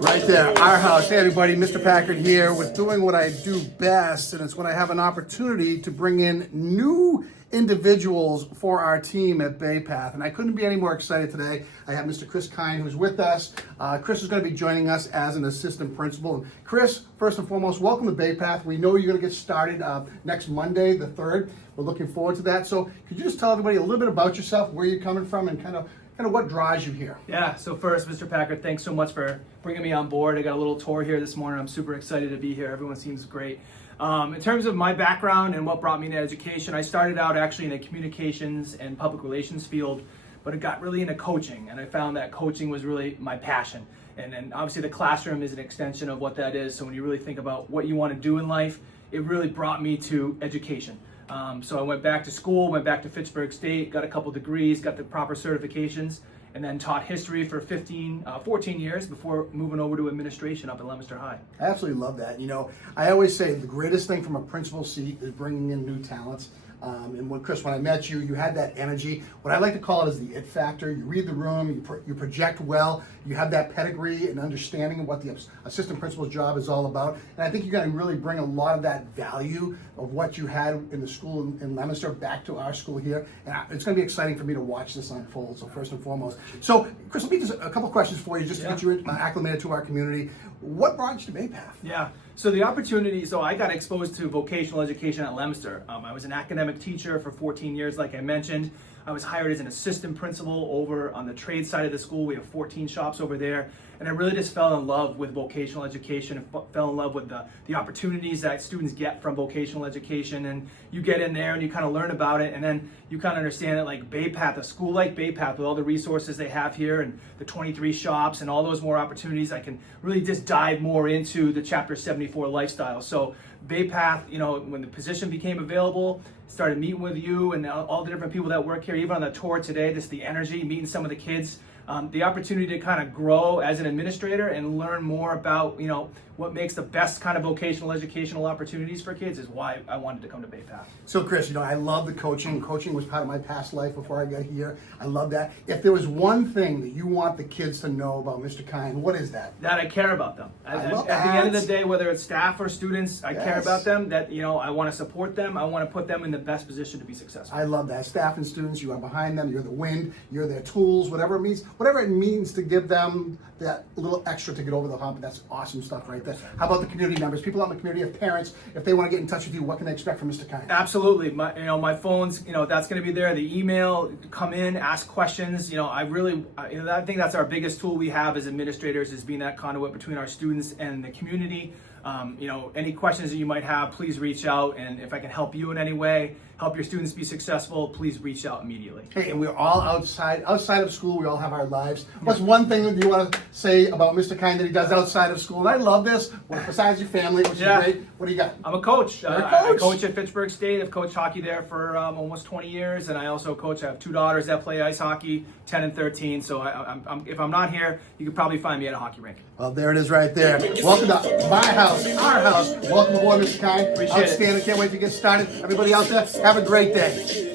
Right there, our house. Hey everybody, Mr. Packard here with doing what I do best, and it's when I have an opportunity to bring in new individuals for our team at Bay Path. And I couldn't be any more excited today. I have Mr. Chris Kyne, who's with us. Chris is going to be joining us as an assistant principal. And Chris, first and foremost, welcome to Bay Path. We know you're going to get started next Monday, the 3rd. We're looking forward to that. So could you just tell everybody a little bit about yourself, where you're coming from, and kind of what drives you here? Yeah, so first, Mr. Packard, thanks so much for bringing me on board. I got a little tour here this morning. I'm super excited to be here. Everyone seems great. In terms of my background and what brought me into education, I started out actually in the communications and public relations field, but it got really into coaching, and I found that coaching was really my passion. And obviously the classroom is an extension of what that is, so when you really think about what you want to do in life, it really brought me to education. So I went back to school, went back to Fitchburg State, got a couple degrees, got the proper certifications, and then taught history for 14 years before moving over to administration up at Leominster High. I absolutely love that. You know, I always say the greatest thing from a principal seat is bringing in new talents. And Chris, when I met you, you had that energy. What I like to call it is the it factor. You read the room, you project well, you have that pedigree and understanding of what the assistant principal's job is all about. And I think you're going to really bring a lot of that value of what you had in the school in Leominster back to our school here. And it's going to be exciting for me to watch this unfold, so first and foremost. So, Chris, let me just a couple questions for you just to get you acclimated to our community. What brought you to Bay Path? Yeah, so the opportunity, so I got exposed to vocational education at Leominster. I was an academic teacher for 14 years, like I mentioned. I was hired as an assistant principal over on the trade side of the school. We have 14 shops over there. And I really just fell in love with vocational education and fell in love with the opportunities that students get from vocational education. And you get in there and you kind of learn about it, and then you kind of understand that like Bay Path, a school like Bay Path with all the resources they have here and the 23 shops and all those more opportunities, I can really just dive more into the Chapter 74 lifestyle. So Bay Path, you know, when the position became available, started meeting with you and all the different people that work here, even on the tour today, just the energy, meeting some of the kids, the opportunity to kind of grow as an administrator and learn more about, you know, what makes the best kind of vocational educational opportunities for kids is why I wanted to come to Bay Path. So Chris, you know, I love the coaching. Coaching was part of my past life before I got here. I love that. If there was one thing that you want the kids to know about Mr. Kyne, what is that? That I care about them. At the end of the day, whether it's staff or students, I care about them, that, you know, I want to support them. I want to put them in the best position to be successful. I love that. Staff and students, you are behind them. You're the wind. You're their tools, whatever it means to give them that little extra to get over the hump. That's awesome stuff right there. How about the community members, people out in the community, of parents, if they want to get in touch with you, what can they expect from Mr. Kyne? Absolutely. My phone's, that's going to be there. The email, come in, ask questions. I think that's our biggest tool we have as administrators, is being that conduit between our students and the community. Any questions that you might have, please reach out. And if I can help you in any way, help your students be successful, please reach out immediately. Hey, and we're all outside of school. We all have our lives. What's one thing that you want to say about Mr. Kyne that he does outside of school? And I love this. Besides your family, which is great, what do you got? I'm a coach. You're a coach. I coach at Fitchburg State. I've coached hockey there for almost 20 years, and I also coach. I have 2 daughters that play ice hockey, 10 and 13. So if I'm not here, you can probably find me at a hockey rink. Well, there it is right there. Welcome to my house, our house. Welcome aboard, Mr. Kyne. Appreciate it. Outstanding. Can't wait to get started. Everybody out there, have a great day.